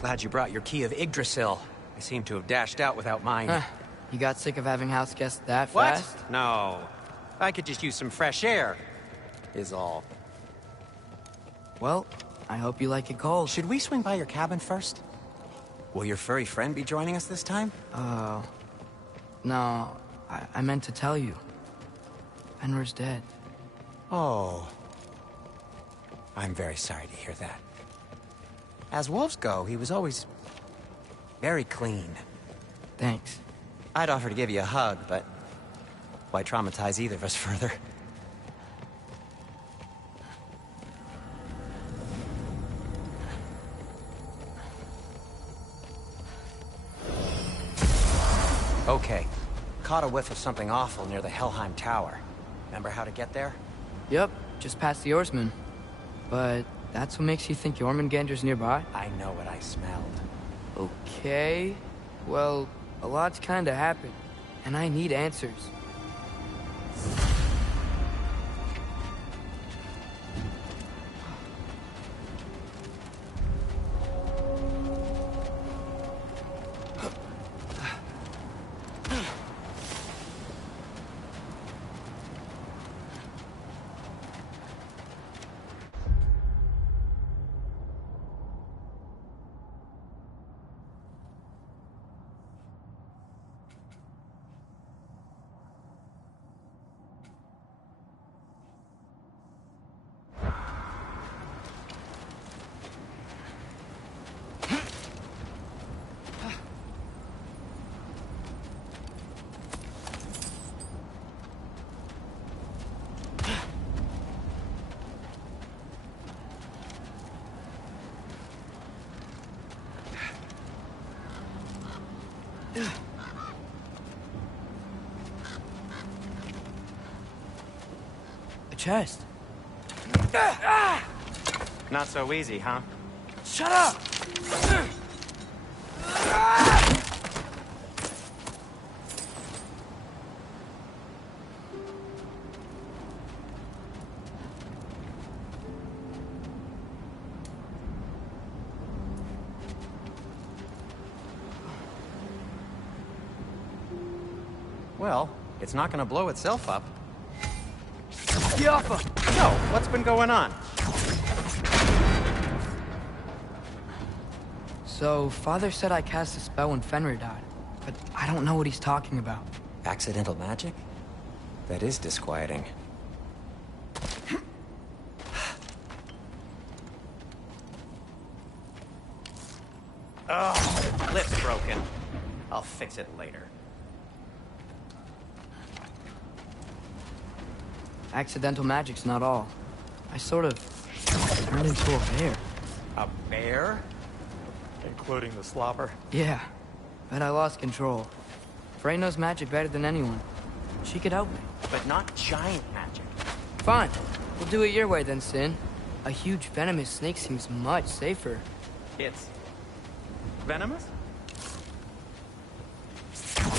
Glad you brought your key of Yggdrasil. I seem to have dashed out without mine. Huh. You got sick of having house guests that What? fast? No. I could just use some fresh air, is all. Well, I hope you like it cold. Should we swing by your cabin first? Will your furry friend be joining us this time? No. I meant to tell you. Fenrir's dead. Oh. I'm very sorry to hear that. As wolves go, he was always very clean. Thanks. I'd offer to give you a hug, but why traumatize either of us further? Okay. Caught a whiff of something awful near the Helheim Tower. Remember how to get there? Yep, just past the Oarsman. But that's what makes you think Jormungandr's nearby? I know what I smelled. Okay. Well, a lot's kinda happened. And I need answers. A chest. Not so easy, huh? Shut up! Well, it's not gonna blow itself up. Get off him! No, what's been going on? So, Father said I cast a spell when Fenrir died, but I don't know what he's talking about. Accidental magic? That is disquieting. Oh, lip's broken. I'll fix it later. Accidental magic's not all. I sort of turned into a bear. A bear? Including the slobber? Yeah, but I lost control. Frey knows magic better than anyone. She could help me. But not giant magic. Fine. We'll do it your way then, Sin. A huge venomous snake seems much safer. It's venomous?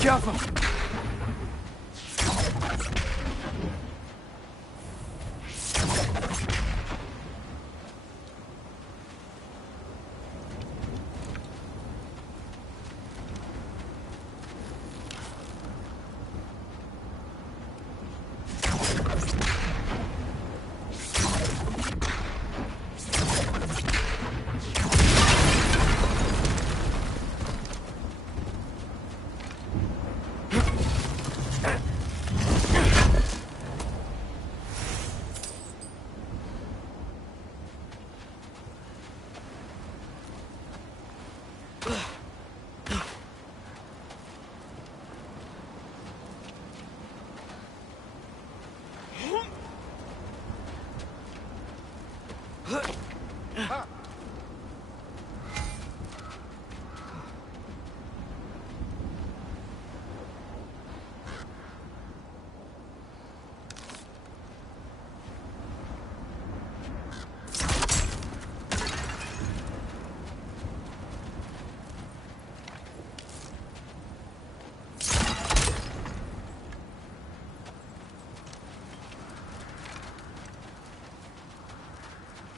Jaffa!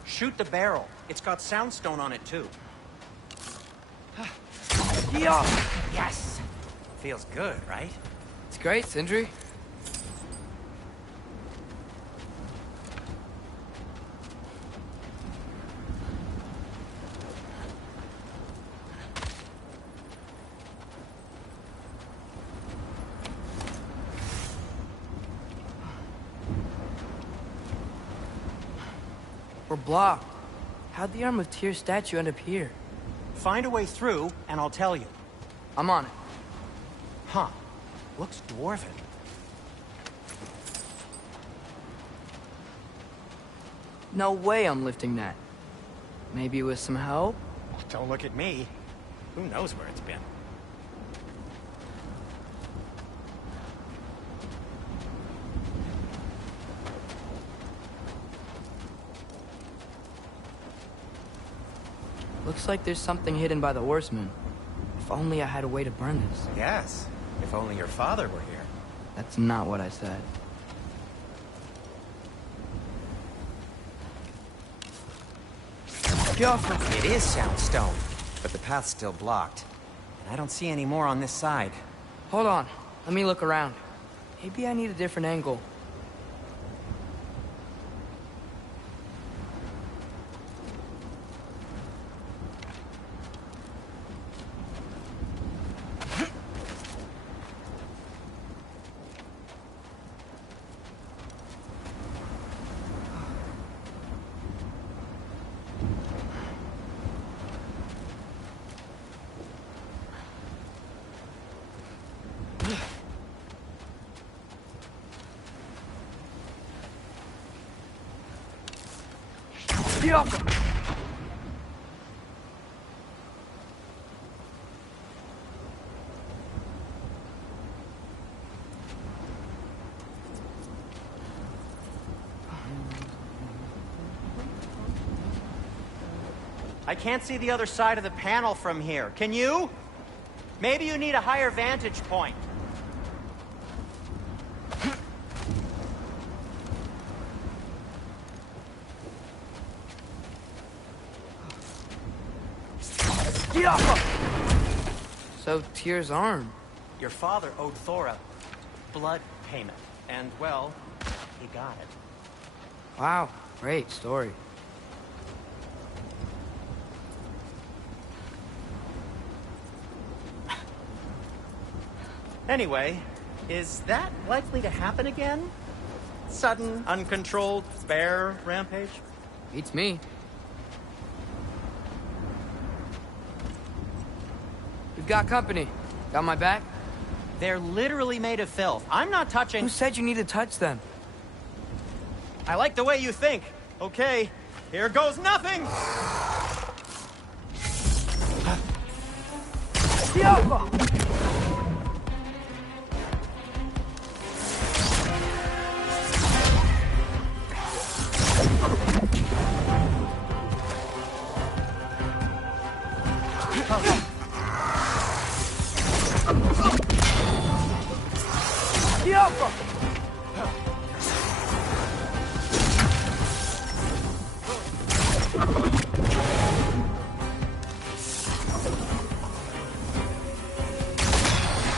Shoot the barrel. It's got soundstone on it, too. Yeah. Yes! Feels good, right? It's great, Sindri. We're blocked. How'd the Arm of Tyr statue end up here? Find a way through, and I'll tell you. I'm on it. Huh. Looks dwarven. No way I'm lifting that. Maybe with some help? Don't look at me. Who knows where it's been? Looks like there's something hidden by the horsemen. If only I had a way to burn this. Yes. If only your father were here. That's not what I said. It is soundstone, but the path's still blocked. And I don't see any more on this side. Hold on. Let me look around. Maybe I need a different angle. I can't see the other side of the panel from here. Can you? Maybe you need a higher vantage point. So, Tyr's arm. Your father owed Thor a blood payment. And, well, he got it. Wow, great story. Anyway, is that likely to happen again? Sudden, uncontrolled bear rampage? Beats me. We've got company. Got my back? They're literally made of filth. I'm not touching... Who said you need to touch them? I like the way you think. Okay, here goes nothing!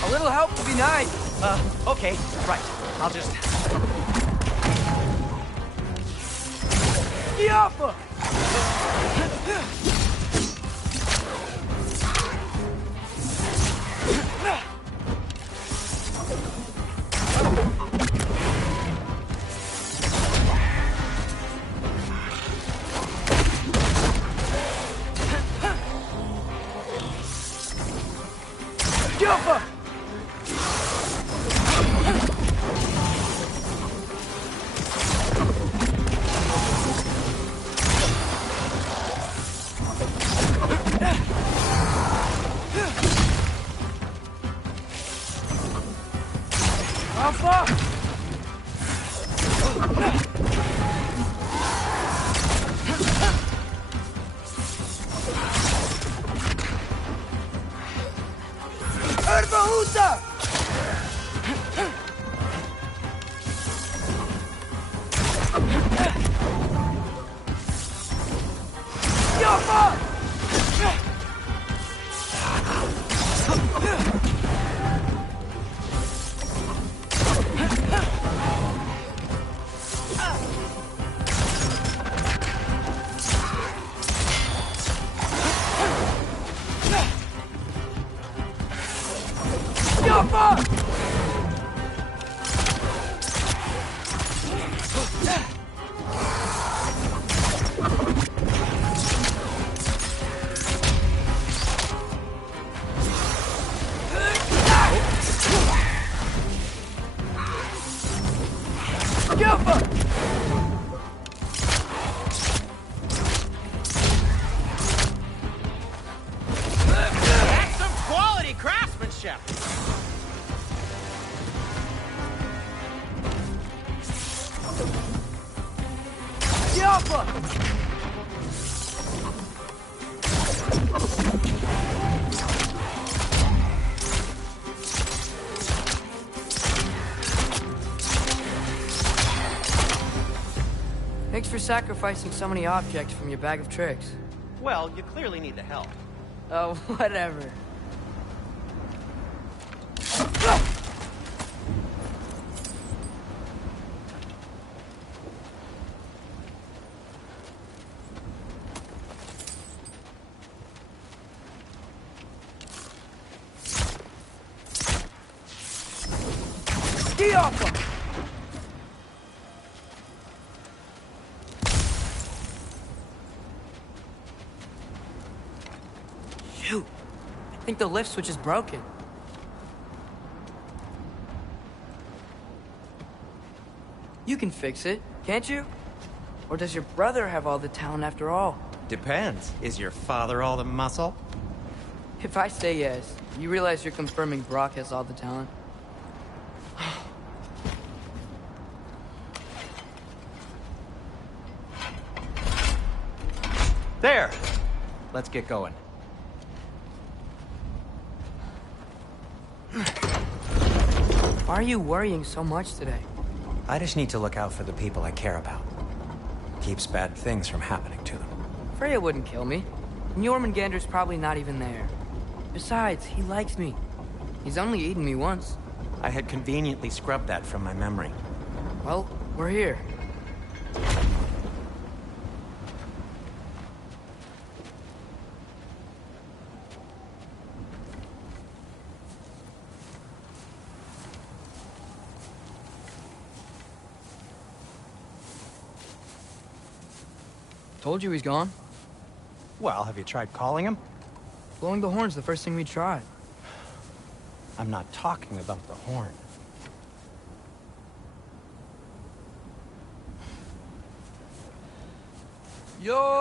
A little help would be nice. Okay, right. I'll just... That's some quality craftsmanship! Thanks for sacrificing so many objects from your bag of tricks. Well, you clearly need the help. Oh, whatever. Ski off him! Shoot! I think the lift switch is broken. You can fix it, can't you? Or does your brother have all the talent after all? Depends. Is your father all the muscle? If I say yes, you realize you're confirming Brock has all the talent? There! Let's get going. Why are you worrying so much today? I just need to look out for the people I care about. Keeps bad things from happening to them. Freya wouldn't kill me. And Jormungandr's probably not even there. Besides, he likes me. He's only eaten me once. I had conveniently scrubbed that from my memory. Well, we're here. Told you he's gone. Well, have you tried calling him? Blowing the horn's the first thing we tried. I'm not talking about the horn. Yormuteyu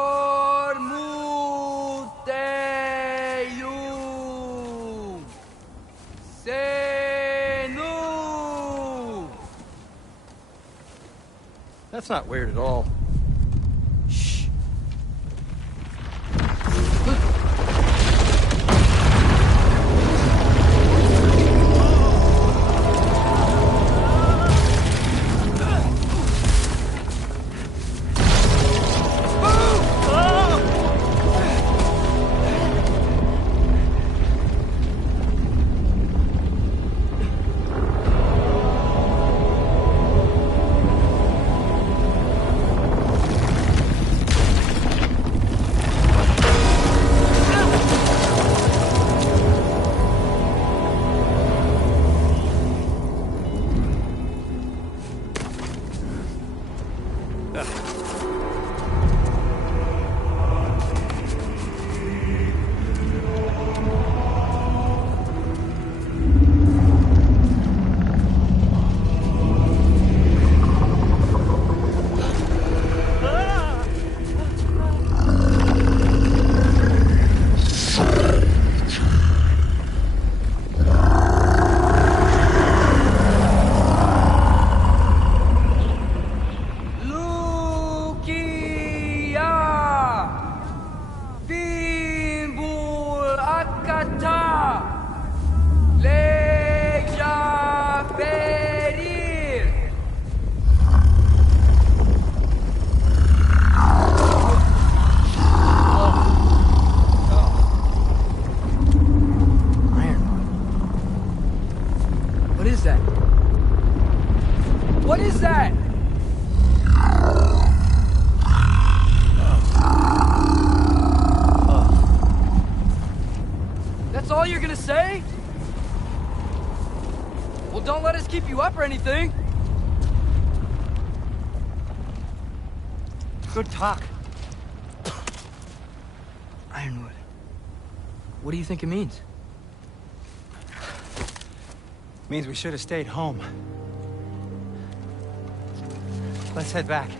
Senu. That's not weird at all. Shh. What is that? That's all you're gonna say? don't let us keep you up or anything. Good talk. Ironwood. What do you think it means? Means we should have stayed home. Let's head back.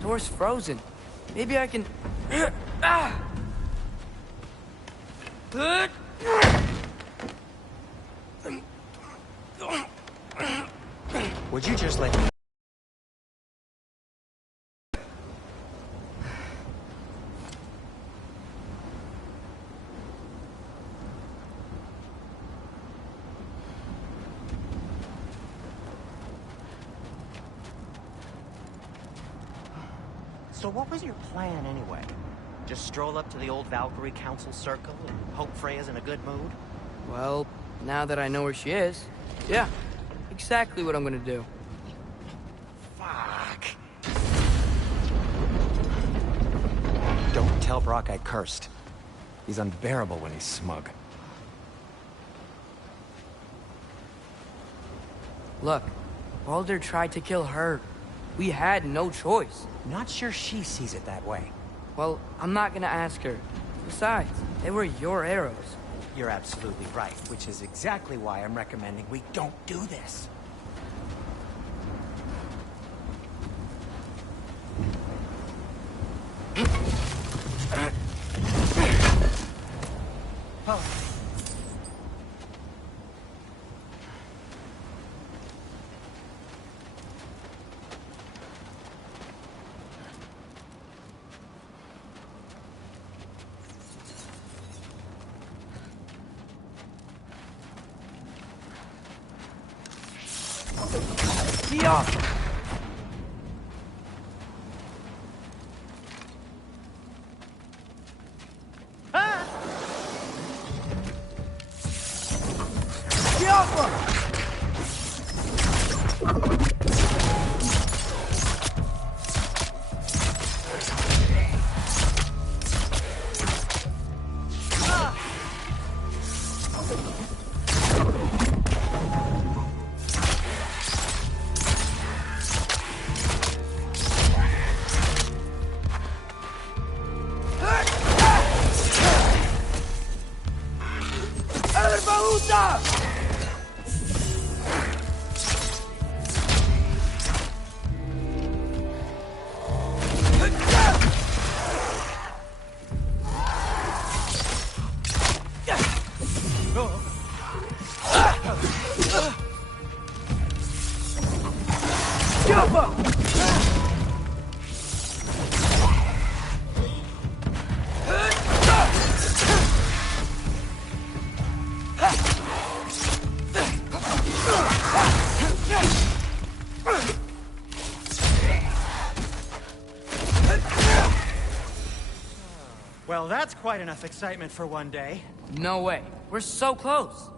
Door's frozen. Maybe I can... Ah! Would you just let me... So what was your plan anyway? Just stroll up to the old Valkyrie Council circle and hope Freya's in a good mood? Well, now that I know where she is, yeah, exactly what I'm gonna do. Fuck. Don't tell Brock I cursed. He's unbearable when he's smug. Look, Baldur tried to kill her. We had no choice. Not sure she sees it that way. Well, I'm not gonna ask her. Besides, they were your arrows. You're absolutely right, which is exactly why I'm recommending we don't do this. Oh. Yeah. Well, that's quite enough excitement for one day. No way. We're so close.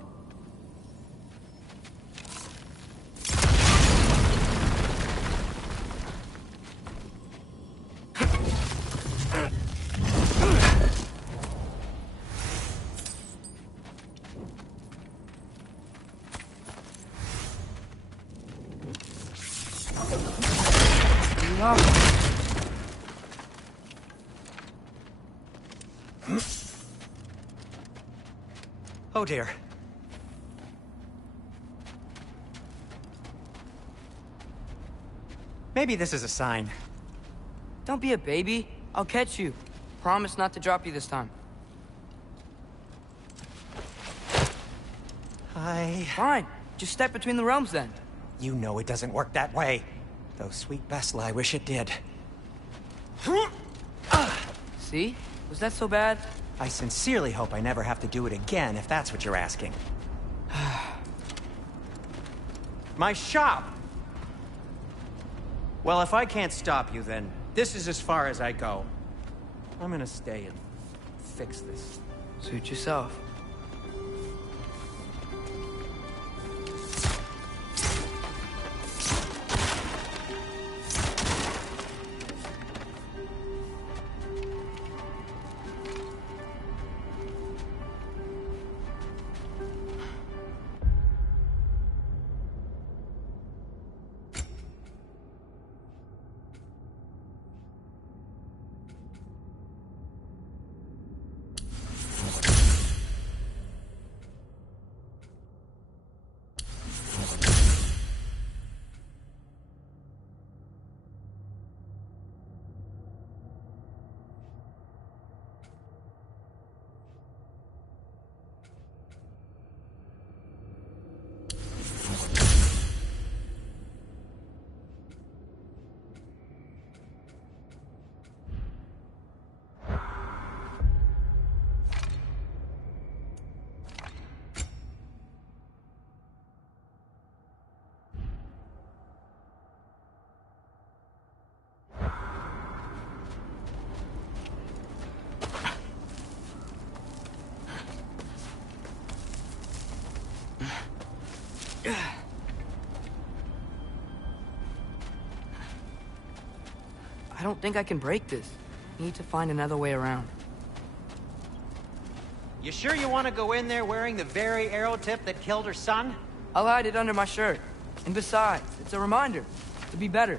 Oh dear. Maybe this is a sign. Don't be a baby. I'll catch you. Promise not to drop you this time. Fine. Just step between the realms then. You know it doesn't work that way. Though sweet Bessel, I wish it did. See? Was that so bad? I sincerely hope I never have to do it again, if that's what you're asking. My shop! Well, if I can't stop you, then this is as far as I go. I'm gonna stay and fix this. Suit yourself. I don't think I can break this. Need to find another way around. You sure you want to go in there wearing the very arrow tip that killed her son? I'll hide it under my shirt. And besides, it's a reminder to be better.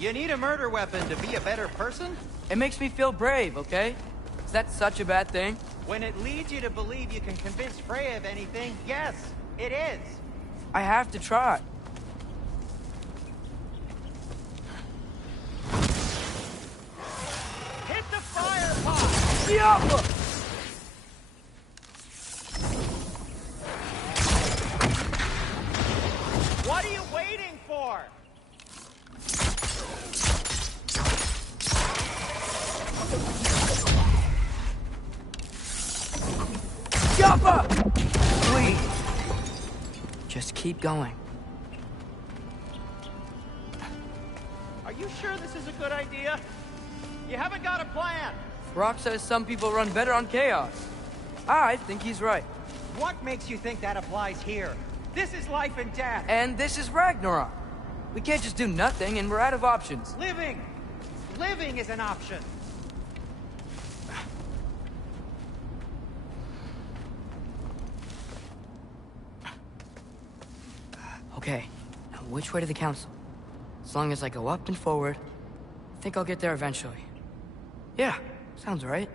You need a murder weapon to be a better person? It makes me feel brave, okay? Is that such a bad thing? When it leads you to believe you can convince Freya of anything, yes, it is. I have to try. Hit the fire pot! Diablo! What are you waiting for? Jumper! Please. Just keep going. Are you sure this is a good idea? You haven't got a plan. Brock says some people run better on chaos. I think he's right. What makes you think that applies here? This is life and death. And this is Ragnarok. We can't just do nothing, and we're out of options. Living! Living is an option. Okay, now which way to the council? As long as I go up and forward, I think I'll get there eventually. Yeah, sounds right.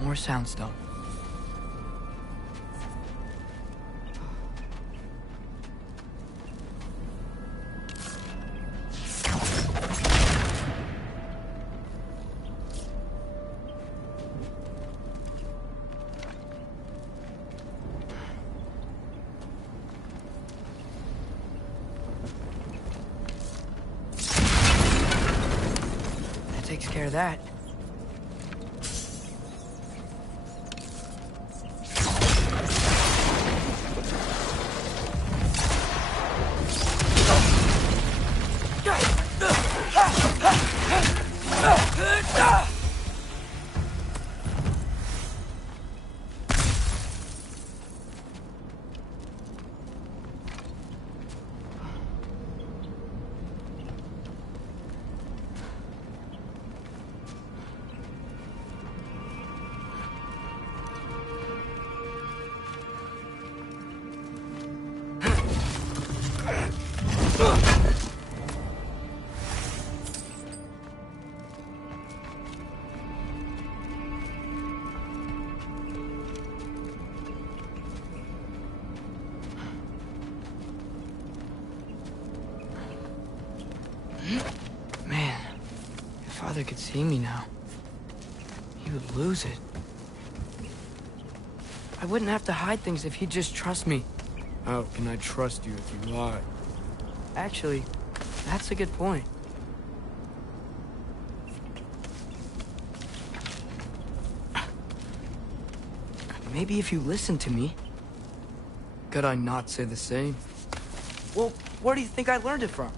More soundstone. That takes care of that. Man, if Father could see me now, he would lose it. I wouldn't have to hide things if he'd just trust me. How can I trust you if you lie? Actually, that's a good point. Maybe if you listen to me. Could I not say the same? Well, where do you think I learned it from?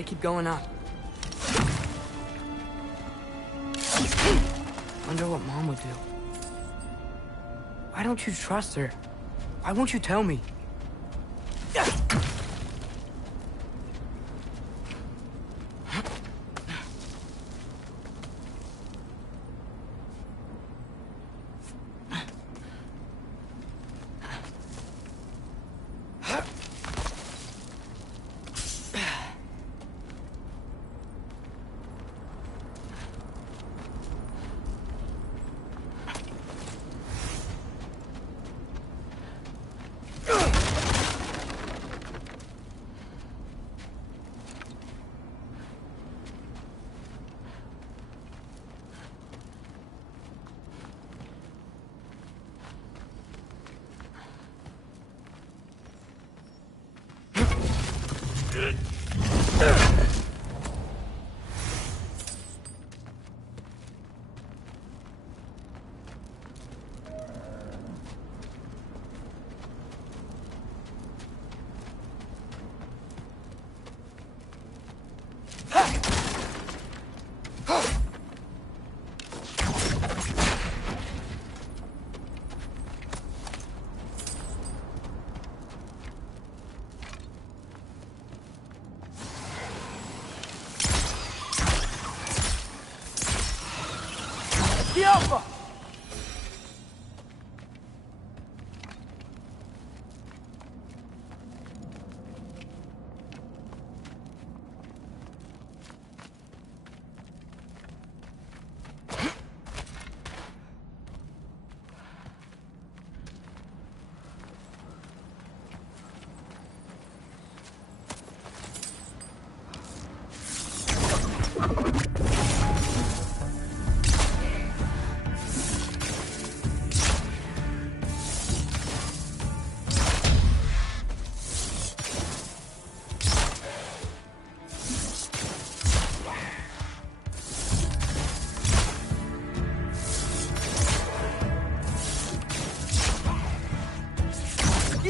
Gotta keep going up. Wonder what Mom would do. Why don't you trust her? Why won't you tell me?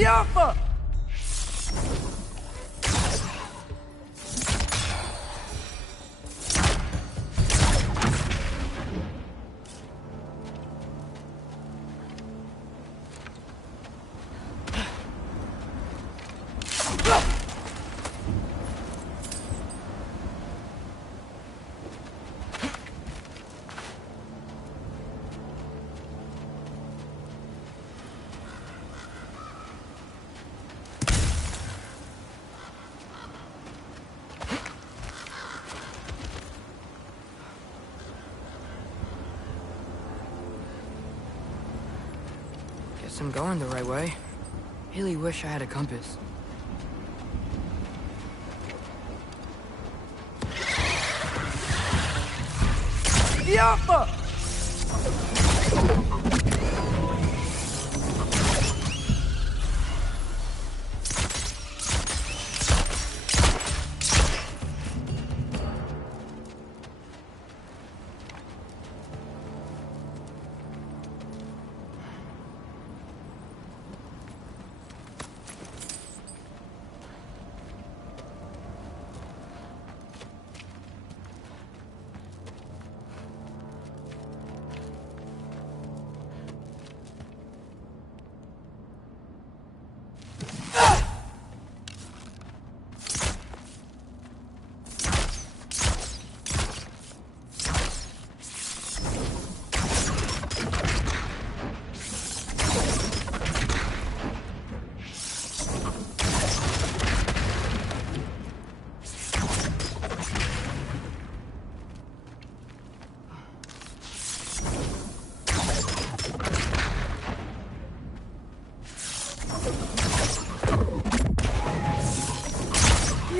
Yaffa! I'm going the right way. Really wish I had a compass. Yaffa!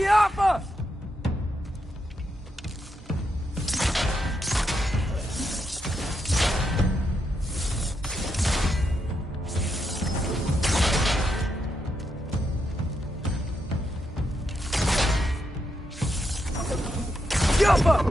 Yaffa! Yaffa!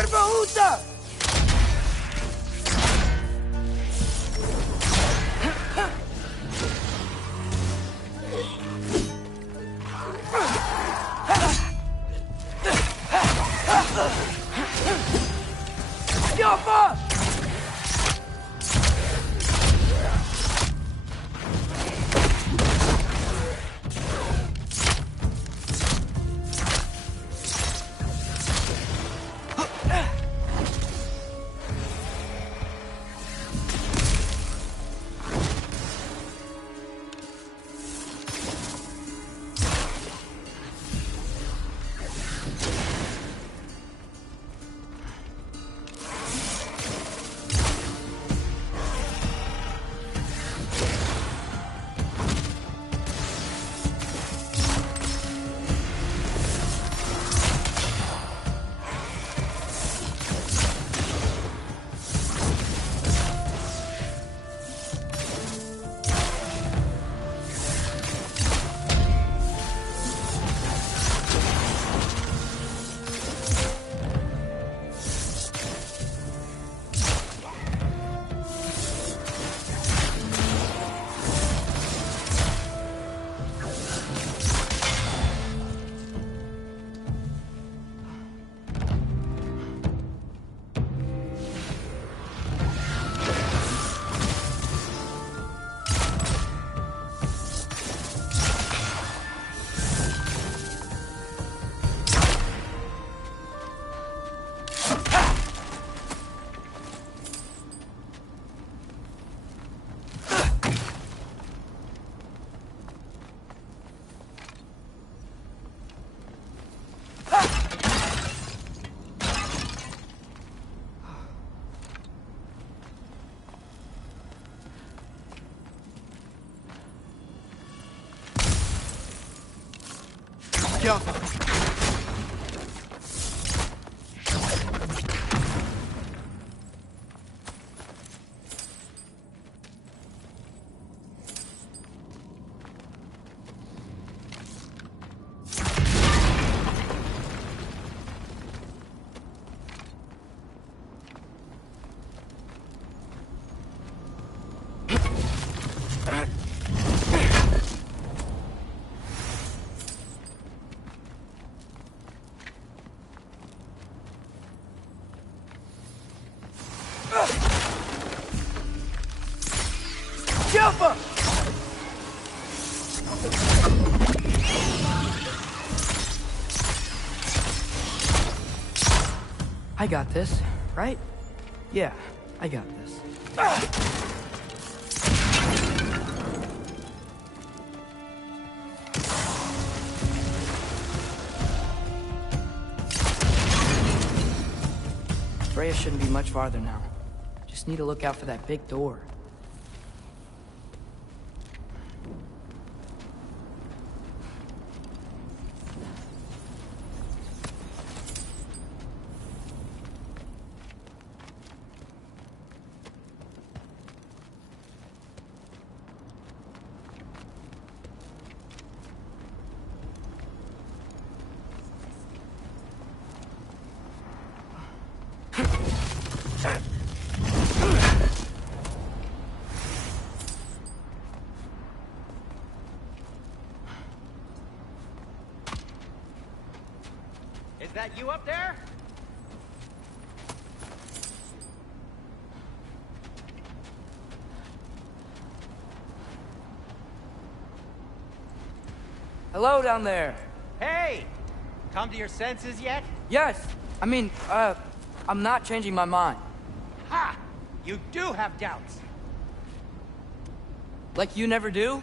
Erbahuta! Yaffa! jump. Jumper! I got this, right? Yeah, I got this. Freya shouldn't be much farther now. Just need to look out for that big door. Is that you up there? Hello down there. Hey! Come to your senses yet? Yes, I mean, I'm not changing my mind. Ha! You do have doubts. Like you never do?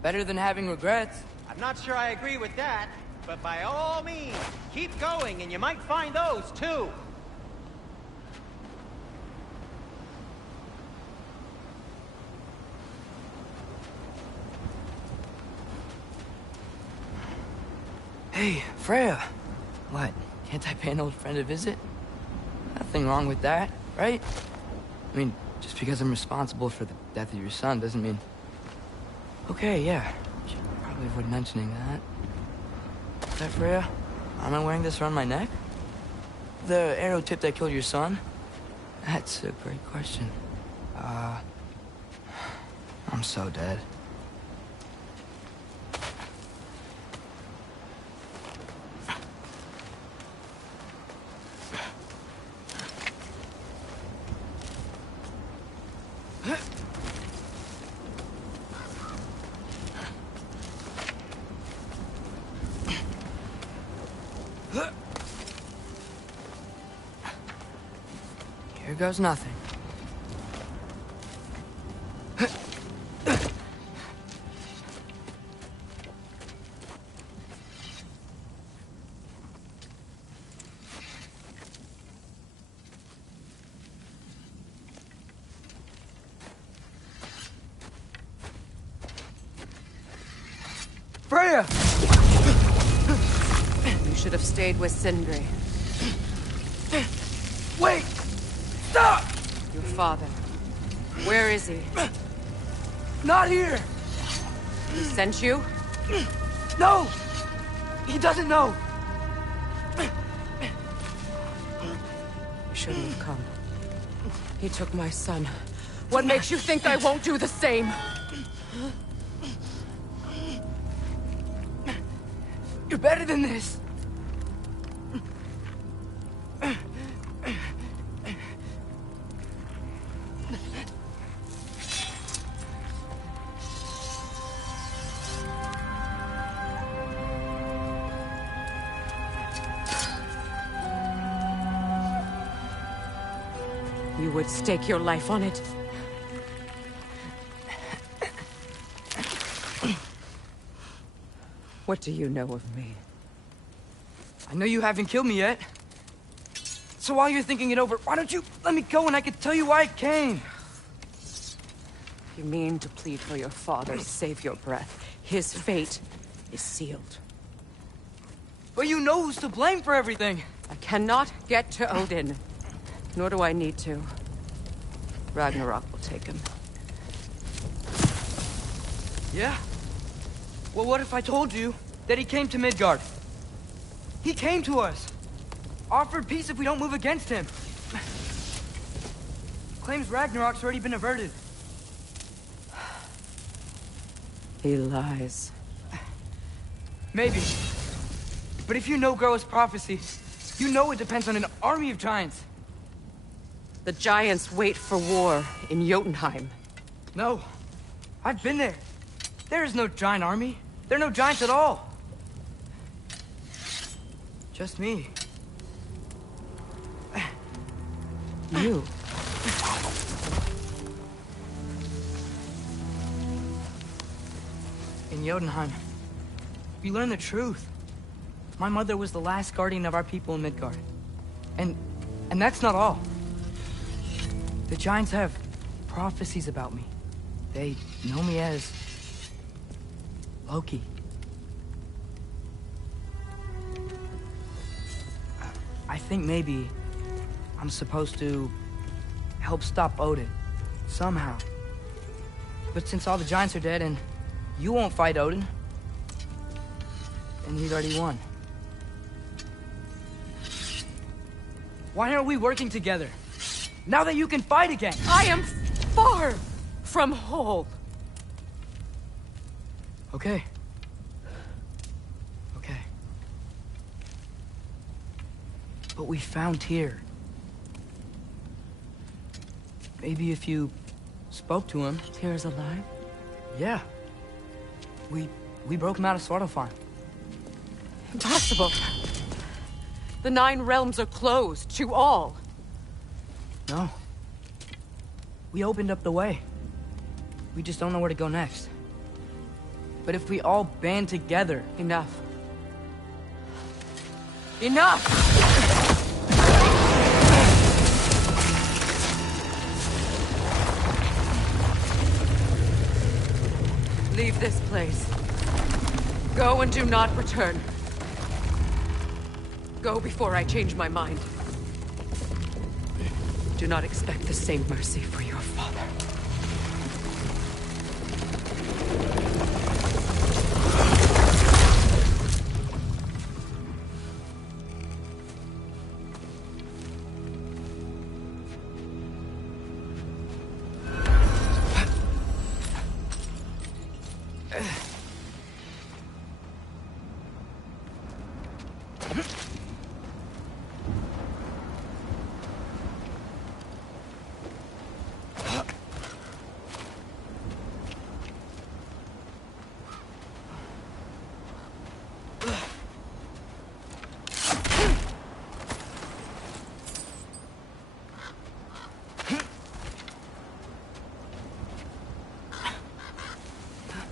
Better than having regrets. I'm not sure I agree with that, but by all means, keep going and you might find those too. Hey, Freya. What? Can't I pay an old friend a visit? Nothing wrong with that, right? I mean, just because I'm responsible for the death of your son doesn't mean... Okay, yeah. Should probably avoid mentioning that. Is that Freya? Am I wearing this around my neck? The arrow tip that killed your son? That's a great question. I'm so dead. Here goes nothing. Freya! You should have stayed with Sindri. Wait! Stop! Your father. Where is he? Not here! He sent you? No! He doesn't know! You shouldn't have come. He took my son. What makes you think I won't do the same? You're better than this! You would stake your life on it. What do you know of me? I know you haven't killed me yet. So while you're thinking it over, why don't you let me go and I can tell you why I came? You mean to plead for your father, save your breath. His fate is sealed. But you know who's to blame for everything. I cannot get to Odin. Nor do I need to. Ragnarok will take him. Yeah? Well, what if I told you that he came to Midgard? He came to us. Offered peace if we don't move against him. Claims Ragnarok's already been averted. He lies. Maybe. But if you know Groa's prophecy, you know it depends on an army of giants. The giants wait for war in Jotunheim. No. I've been there. There is no giant army. There are no giants at all. Just me. You. In Jotunheim, we learn the truth. My mother was the last guardian of our people in Midgard. And that's not all. The giants have prophecies about me. They know me as Loki. I think maybe I'm supposed to help stop Odin, somehow. But since all the giants are dead and you won't fight Odin, and he's already won. Why aren't we working together? Now that you can fight again! I am far from whole. Okay. Okay. But we found Tyr. Maybe if you spoke to him... Tyr's alive? Yeah. We broke him out of Svartalfheim. Impossible. The 9 realms are closed to all. No. We opened up the way. We just don't know where to go next. But if we all band together... Enough. Enough! Leave this place. Go and do not return. Go before I change my mind. Do not expect the same mercy for your father.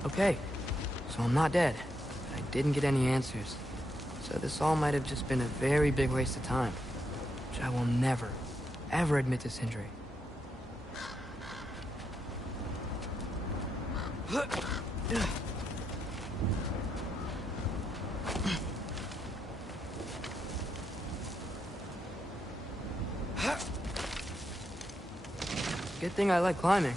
Okay, so I'm not dead. I didn't get any answers. So this all might have just been a very big waste of time. Which I will never, ever admit to Sindri. Good thing I like climbing.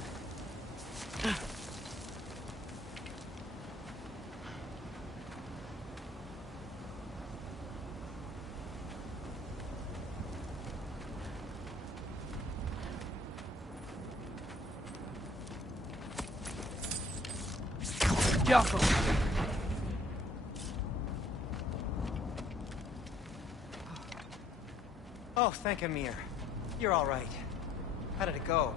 Oh, thank Amir. You're all right. How did it go?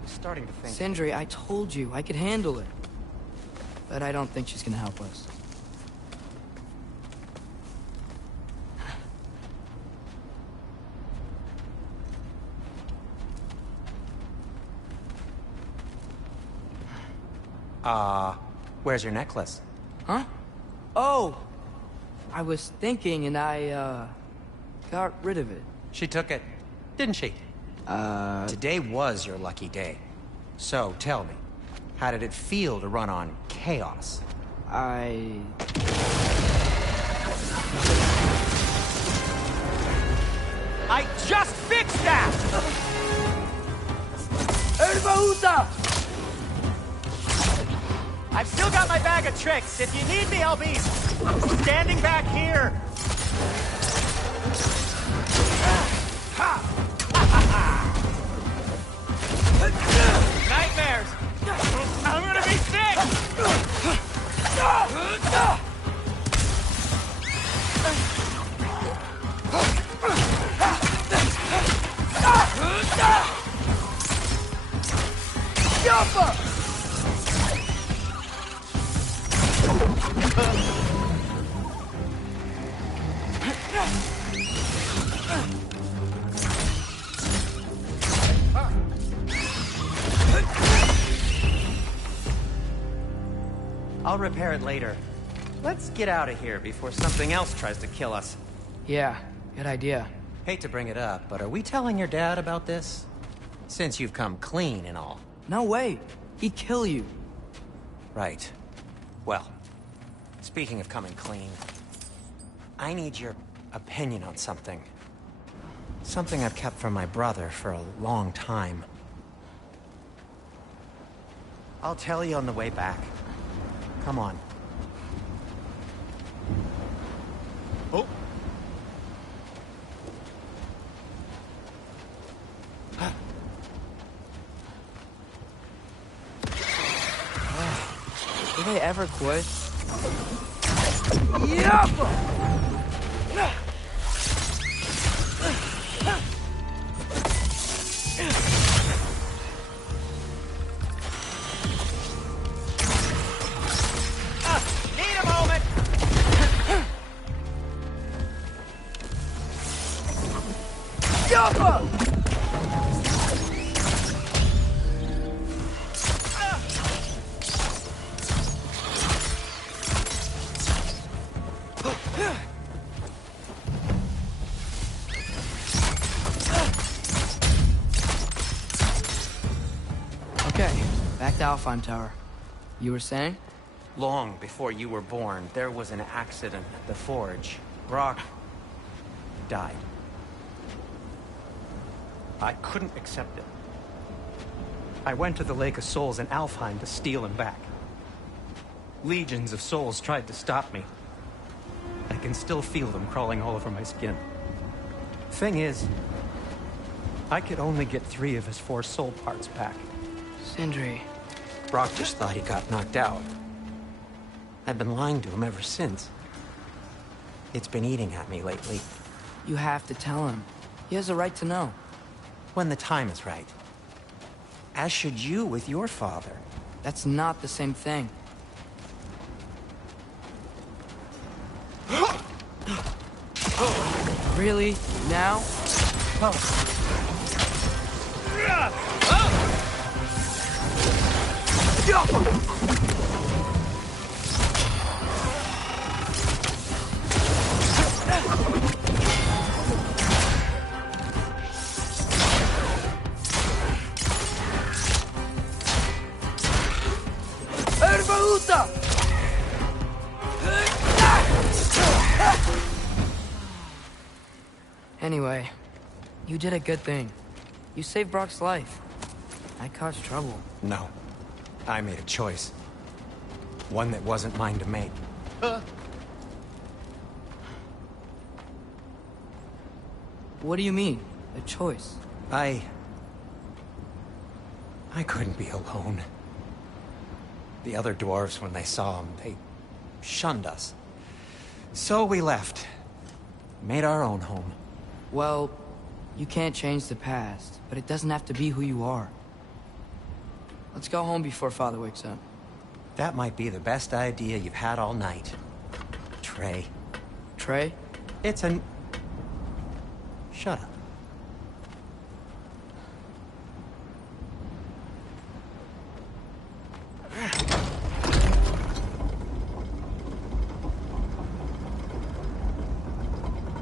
I'm starting to think... Sindri, I told you I could handle it. But I don't think she's gonna help us. Where's your necklace? Huh? Oh! I was thinking and I, got rid of it. She took it, didn't she? Today was your lucky day. So, tell me, how did it feel to run on chaos? I... Just fix that! I've still got my bag of tricks. If you need me, I'll be standing back here. Nightmares! I'm gonna be sick! I'll repair it later. Let's get out of here before something else tries to kill us. Yeah, good idea. Hate to bring it up, but are we telling your dad about this? Since you've come clean and all. No way. He'd kill you. Right. Well, speaking of coming clean, I need your opinion on something. Something I've kept from my brother for a long time. I'll tell you on the way back. Come on. Oh. Do they ever quit? Need a moment! Okay, back to Alfheim Tower. You were saying? Long before you were born, there was an accident at the forge. Brock died. I couldn't accept it. I went to the Lake of Souls in Alfheim to steal him back. Legions of souls tried to stop me. I can still feel them crawling all over my skin. Thing is, I could only get 3 of his 4 soul parts back. Sindri. Brock just thought he got knocked out. I've been lying to him ever since. It's been eating at me lately. You have to tell him. He has a right to know. When the time is right. As should you with your father. That's not the same thing. Really? Now? Anyway, you did a good thing. You saved Brock's life. I caused trouble. No. I made a choice. One that wasn't mine to make. What do you mean? A choice? I couldn't be alone. The other dwarves, when they saw him, they shunned us. So we left. Made our own home. Well, you can't change the past, but it doesn't have to be who you are. Let's go home before Father wakes up. That might be the best idea you've had all night. Trey. Trey? It's an... Shut up.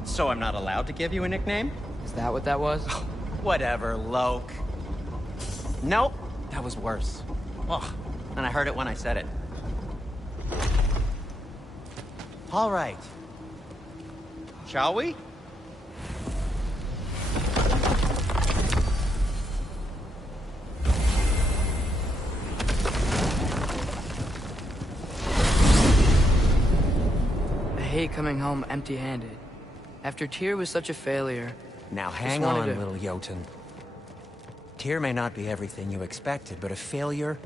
So I'm not allowed to give you a nickname? Is that what that was? Whatever, Loke. Nope, that was worse. Ugh, and I heard it when I said it. All right. Shall we? coming home empty-handed. After Tyr was such a failure... Now hang wanted on, to- little Jotun. Tyr may not be everything you expected, but a failure?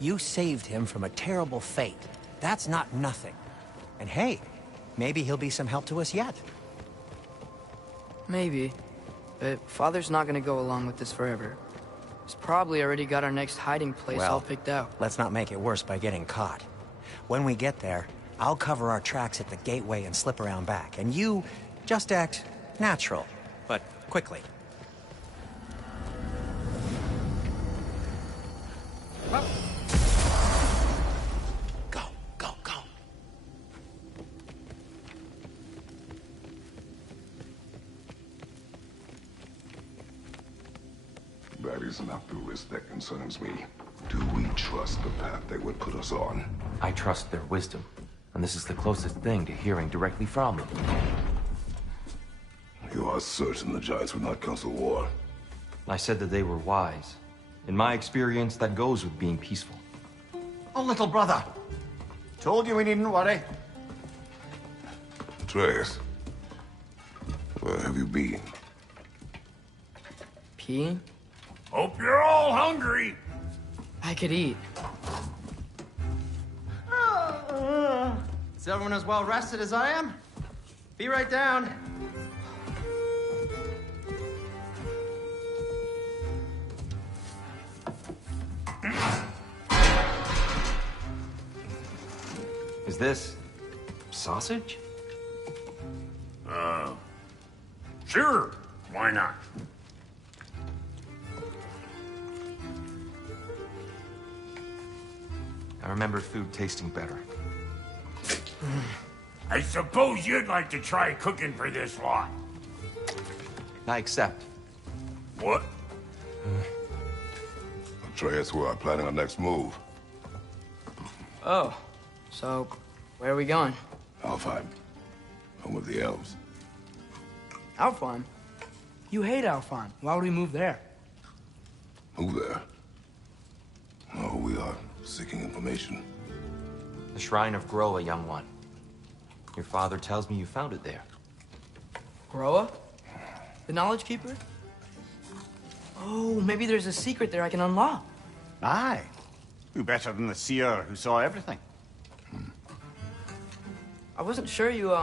You saved him from a terrible fate. That's not nothing. And hey, maybe he'll be some help to us yet. Maybe. But Father's not gonna go along with this forever. He's probably already got our next hiding place all picked out. Let's not make it worse by getting caught. When we get there, I'll cover our tracks at the gateway and slip around back. And you just act natural, but quickly. Go, go, go. That is not the risk that concerns me. Do we trust the path they would put us on? I trust their wisdom, and this is the closest thing to hearing directly from them. You are certain the Giants would not counsel war? I said that they were wise. In my experience, that goes with being peaceful. Oh, little brother. Told you we needn't worry. Atreus, where have you been? Peeing? Hope you're all hungry. I could eat. Is everyone as well rested as I am? Be right down. Is this... sausage? Sure. Why not? I remember food tasting better. I suppose you'd like to try cooking for this lot. I accept. What? Atreus, we are planning our next move. Oh. So, where are we going? Alfheim. Home of the elves. Alfheim? You hate Alfheim. Why would we move there? Who there? Oh, we are seeking information. The Shrine of Groa, young one. Your father tells me you found it there. Groa? The Knowledge Keeper? Oh, maybe there's a secret there I can unlock. Aye. Who better than the seer who saw everything? I wasn't sure you,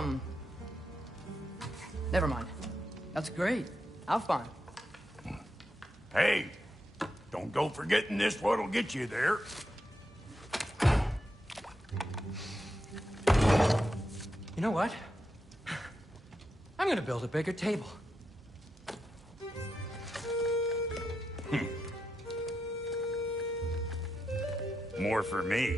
Never mind. That's great. Alfheim. Hey, don't go forgetting this what'll get you there. You know what? I'm gonna build a bigger table. More for me.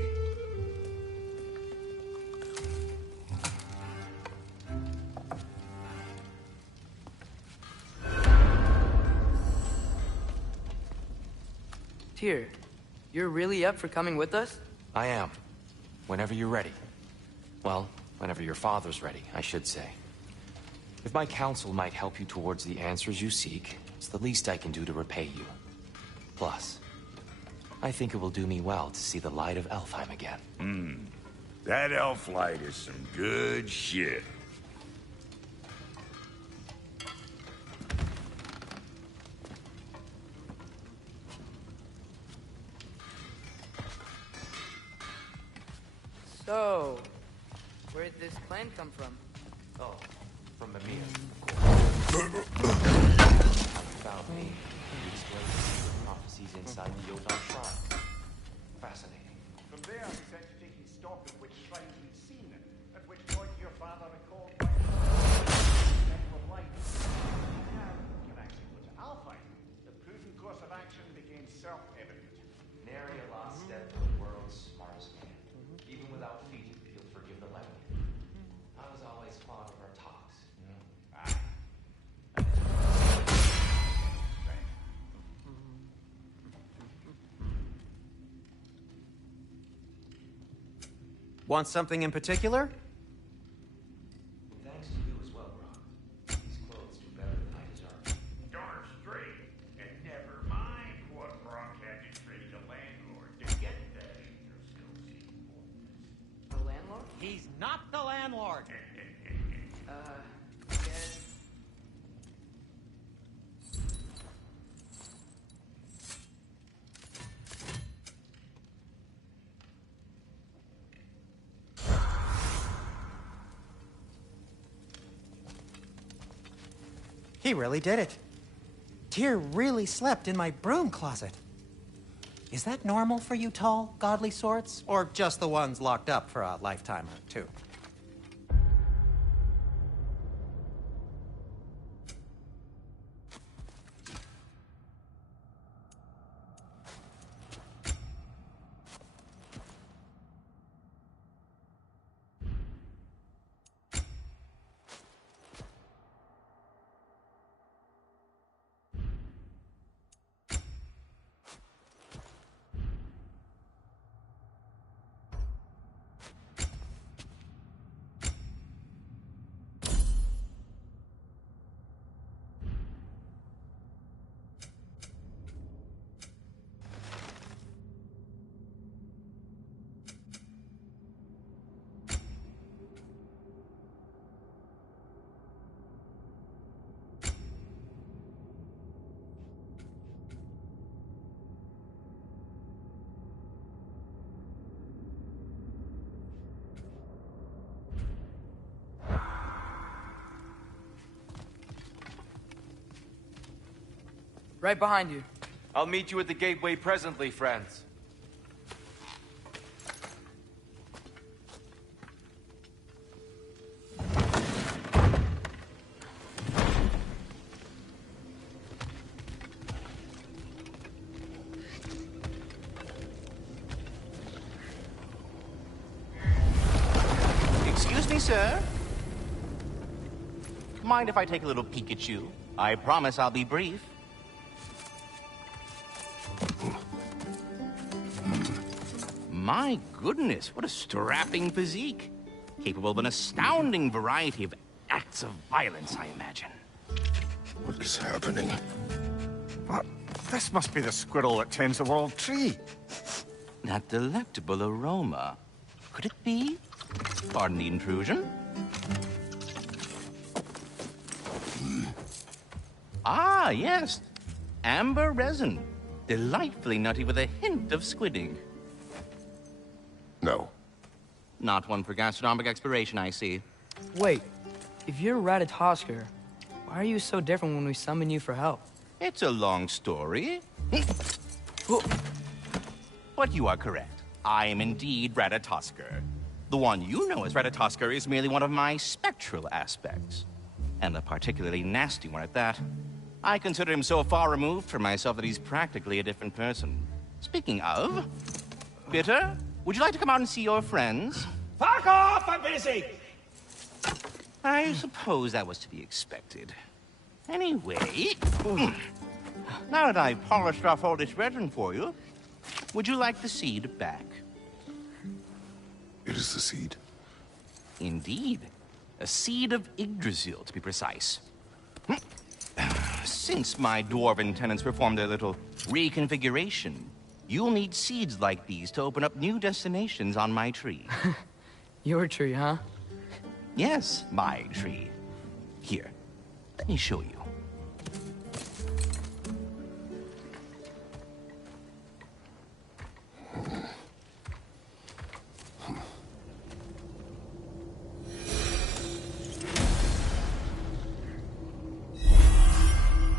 Tyr, you're really up for coming with us? I am. Whenever you're ready. Well, whenever your father's ready, I should say. If my counsel might help you towards the answers you seek, it's the least I can do to repay you. Plus, I think it will do me well to see the light of Alfheim again. That elf light is some good shit. So, where'd this plan come from? Oh, from Mimir, of course. You found me. You displayed the prophecies inside the Jotun Shrine. Fascinating. From there, we set to taking stock of which shrines we'd seen, at which point your father recalled by of light. And connecting with Alfheim, the prudent course of action became self-evident. Nary a lost step to the world's smartest man. Even without feet, he'll forgive the lemon. I was always fond of our talks, you know? Want something in particular? Thanks to you as well, Brock. These clothes do better than I deserve. Darn straight. And never mind what Brock had to trade a landlord to get that. You're still seeing more. The landlord? He's not the landlord. He really did it. Tyr really slept in my broom closet. Is that normal for you tall, godly sorts? Or just the ones locked up for a lifetime or two? Right behind you. I'll meet you at the gateway presently, friends. Excuse me, sir. Mind if I take a little peek at you? I promise I'll be brief. My goodness, what a strapping physique. Capable of an astounding variety of acts of violence, I imagine. What is happening? What? This must be the squirrel that tends the world tree. That delectable aroma. Could it be? Pardon the intrusion. Ah, yes. Amber resin. Delightfully nutty with a hint of squidding. No. Not one for gastronomic exploration, I see. Wait, if you're Ratatosker, why are you so different when we summon you for help? It's a long story. But you are correct. I am indeed Ratatosker. The one you know as Ratatosker is merely one of my spectral aspects. And a particularly nasty one at that. I consider him so far removed from myself that he's practically a different person. Speaking of... Bitter, would you like to come out and see your friends? Fuck off! I'm busy! I suppose that was to be expected. Anyway... Now that I've polished off all this resin for you, would you like the seed back? It is the seed. Indeed. A seed of Yggdrasil, to be precise. Since my dwarven tenants performed their little reconfiguration, you'll need seeds like these to open up new destinations on my tree. Your tree, huh? Yes, my tree. Here, let me show you.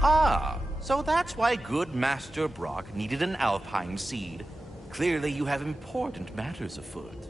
Ah, so that's why good Master Brock needed an alpine seed. Clearly you have important matters afoot.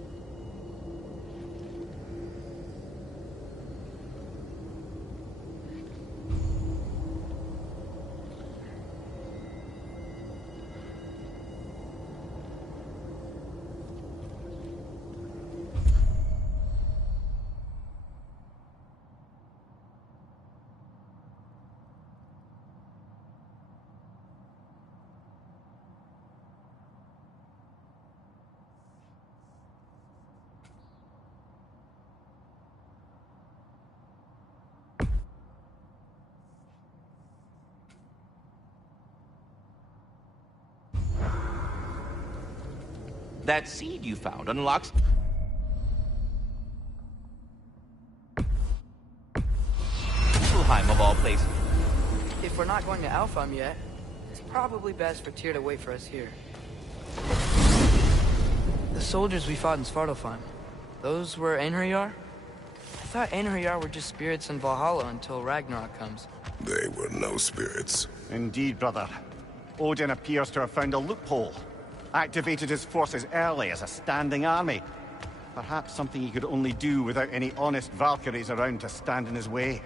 That seed you found unlocks... Niflheim, of all places. If we're not going to Alfheim yet, it's probably best for Tyr to wait for us here. The soldiers we fought in Svartalfheim, those were Einherjar? I thought Einherjar were just spirits in Valhalla until Ragnarok comes. They were no spirits. Indeed, brother. Odin appears to have found a loophole. Activated his forces early as a standing army. Perhaps something he could only do without any honest Valkyries around to stand in his way.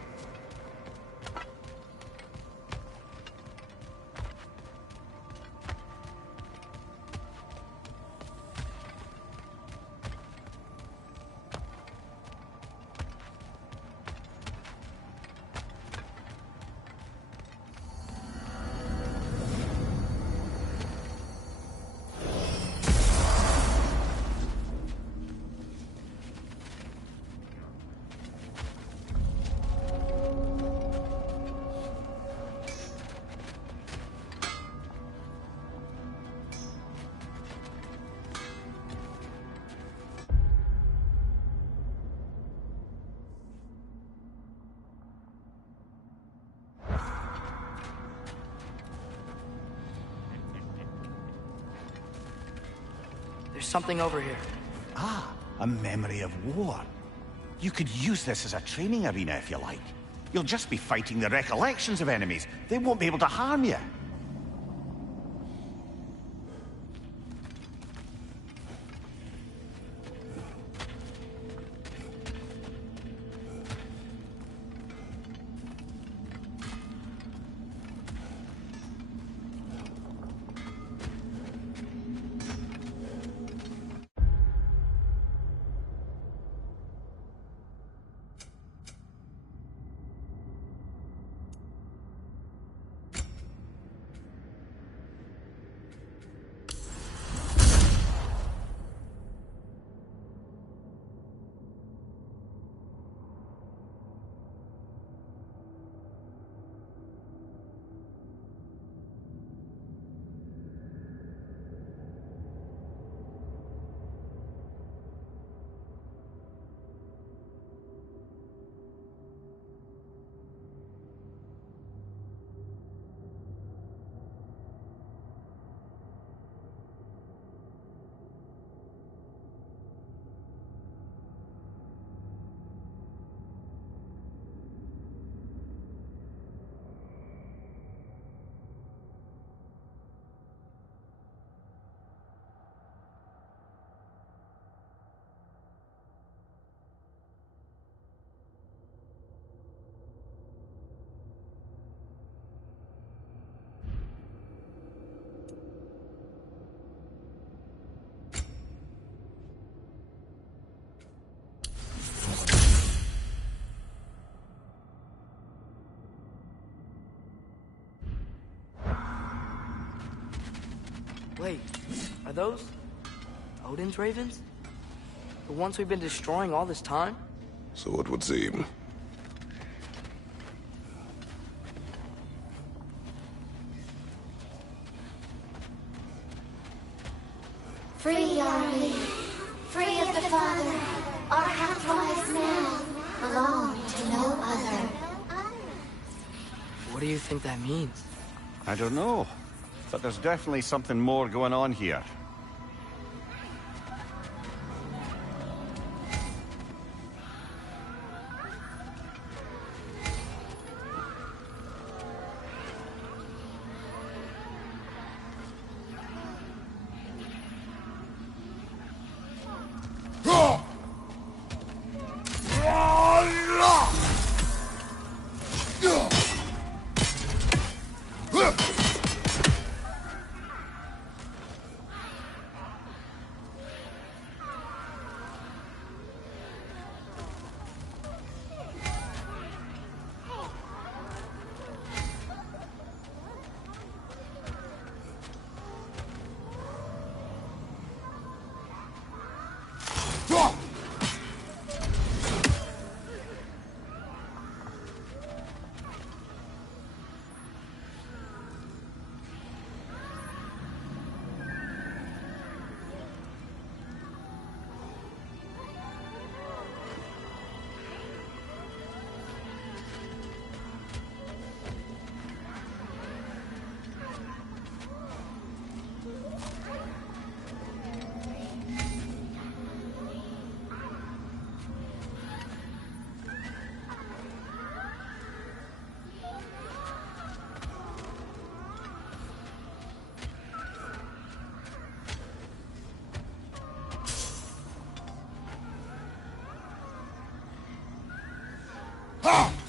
There's something over here. Ah, a memory of war. You could use this as a training arena if you like. You'll just be fighting the recollections of enemies. They won't be able to harm you. Wait, are those Odin's ravens? The ones we've been destroying all this time? So it would seem. Free are we, free of the Father. Our half-lives now belong to no other. What do you think that means? I don't know, but there's definitely something more going on here.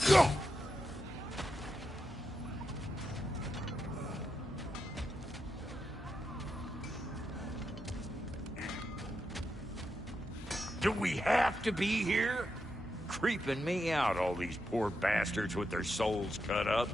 Do we have to be here? Creeping me out, all these poor bastards with their souls cut up.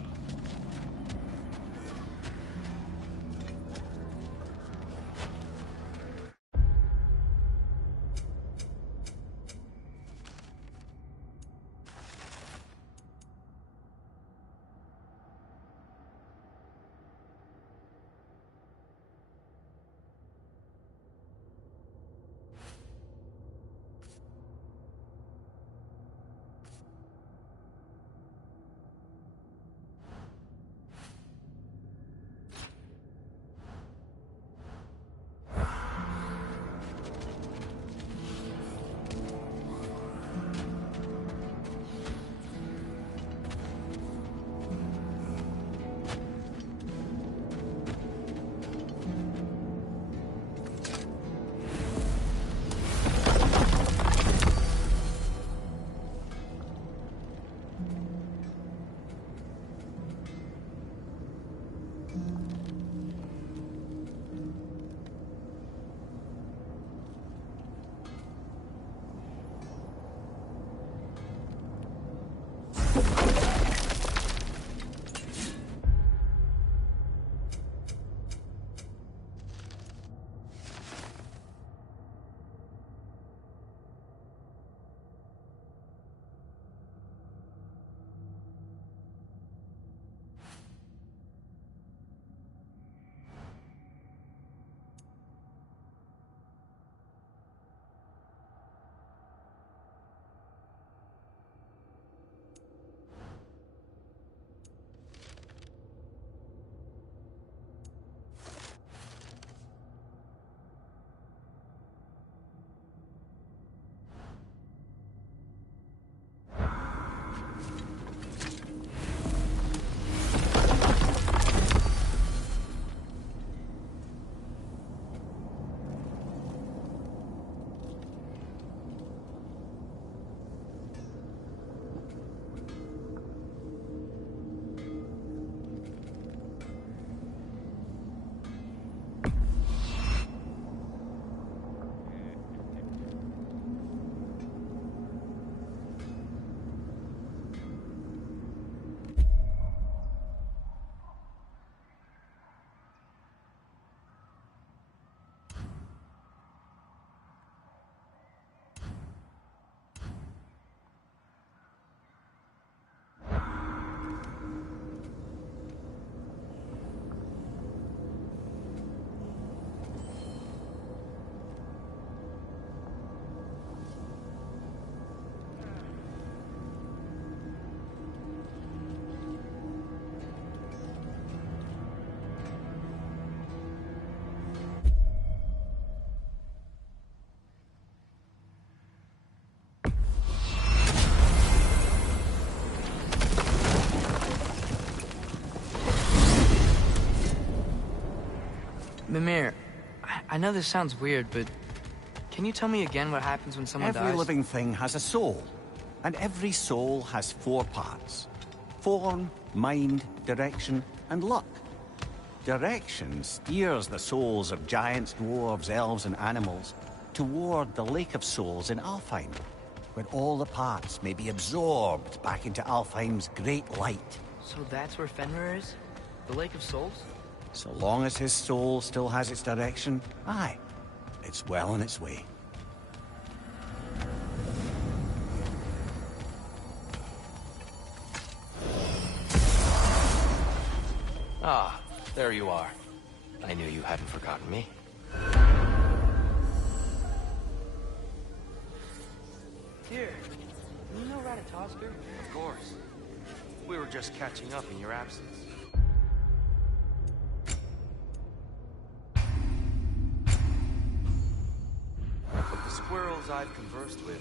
Mimir, I know this sounds weird, but can you tell me again what happens when someone dies? Every living thing has a soul, and every soul has 4 parts. Form, mind, direction, and luck. Direction steers the souls of giants, dwarves, elves, and animals toward the Lake of Souls in Alfheim, where all the parts may be absorbed back into Alfheim's great light. So that's where Fenrir is? The Lake of Souls? So long as his soul still has its direction, aye, it's well on its way. Ah, there you are. I knew you hadn't forgotten me. Here, you know Ratatoskr? Of course. We were just catching up in your absence. But the squirrels I've conversed with